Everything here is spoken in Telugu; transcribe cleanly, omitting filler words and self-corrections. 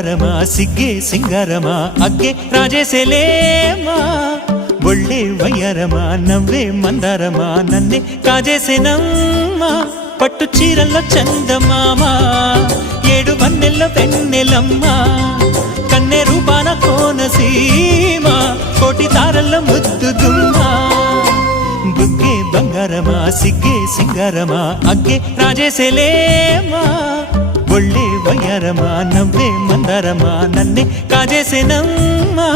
ಬಂಗಾರಮಾ ಸಿಗ್ಗೆ ಸಿಂಗಾರಮಾ ಅಗ್ಗೆ ರಾಜೇಸೆಲೇಮಾ ಒಳ್ಳೆ వయ్యారమా నవ్వే మందారమా నన్నే కాజేసేనమ్మా పట్టు చీరల్లో చందమామ ఏడు వన్నెల్లో వెన్నెలమ్మ కన్నె రూపాన కోనసీమ కోటి తారల్లో ముద్దు గుమ్మ బుగ్గే బంగారమా సిగ్గే సింగారమా అగ్గే రాజేసెలేమా ఒళ్ళే వయ్యారమా నవ్వే మందారమా నన్నే కాజేసేనమ్మా